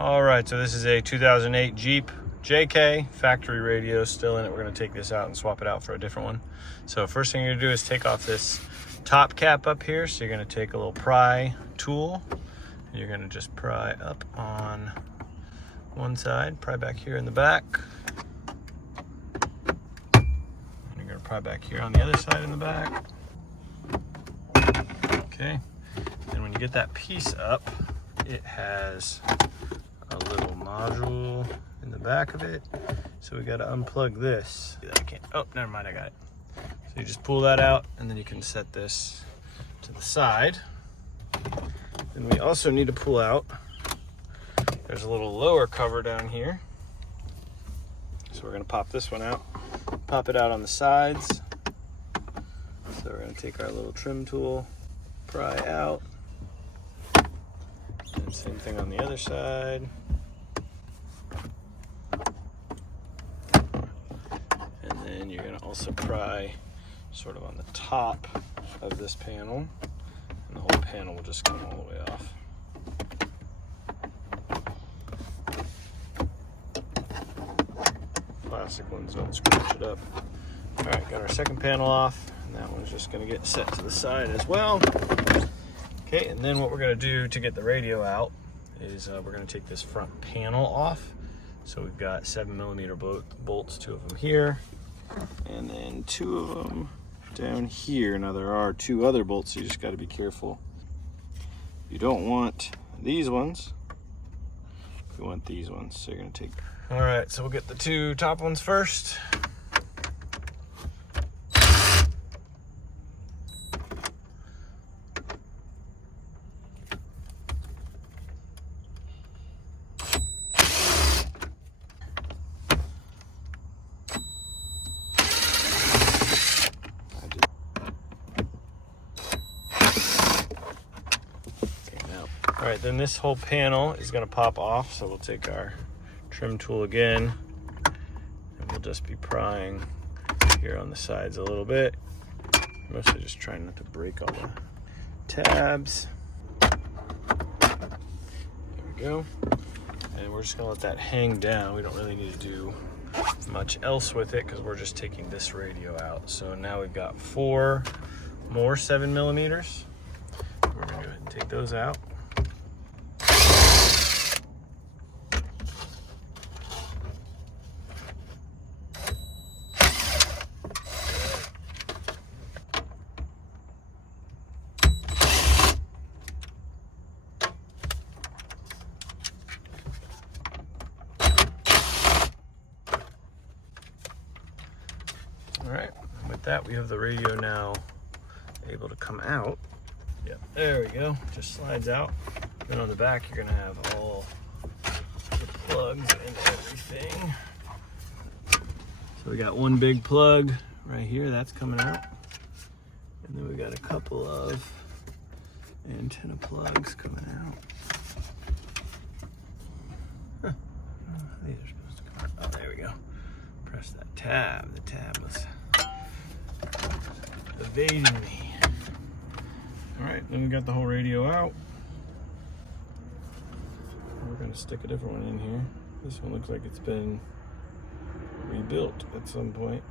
All right, so this is a 2008 Jeep JK, factory radio still in it. We're gonna take this out and swap it out for a different one. So first thing you're gonna do is take off this top cap up here. So you're gonna take a little pry tool. And you're gonna just pry up on one side, pry back here in the back. And you're gonna pry back here on the other side in the back. Okay, and when you get that piece up, it has a little module in the back of it. So we gotta unplug this. I can't, oh, never mind, I got it. So you just pull that out and then you can set this to the side. Then we also need to pull out, there's a little lower cover down here. So we're gonna pop this one out, pop it out on the sides. So we're gonna take our little trim tool, pry out. And same thing on the other side. And then you're gonna also pry sort of on the top of this panel. And the whole panel will just come all the way off. Plastic ones don't scratch it up. All right, got our second panel off, and that one's just gonna get set to the side as well. Okay, and then what we're gonna do to get the radio out is we're gonna take this front panel off. So we've got 7mm bolts, 2 of them here, and then 2 of them down here. Now there are 2 other bolts, so you just gotta be careful. You don't want these ones, you want these ones. So you're gonna take, all right, so we'll get the 2 top ones first. All right, then this whole panel is gonna pop off. So we'll take our trim tool again, and we'll just be prying here on the sides a little bit. Mostly just trying not to break all the tabs. There we go. And we're just gonna let that hang down. We don't really need to do much else with it because we're just taking this radio out. So now we've got 4 more 7mm. We're gonna go ahead and take those out. All right, with that, we have the radio now able to come out. Yep, there we go, just slides out. Then on the back, you're gonna have all the plugs and everything. So we got one big plug right here, that's coming out. And then we got a couple of antenna plugs coming out. Huh. These are supposed to come out. Oh, there we go. Press that tab. The tab was evading me. All right, then we got the whole radio out. We're gonna stick a different one in here. This one looks like it's been rebuilt at some point.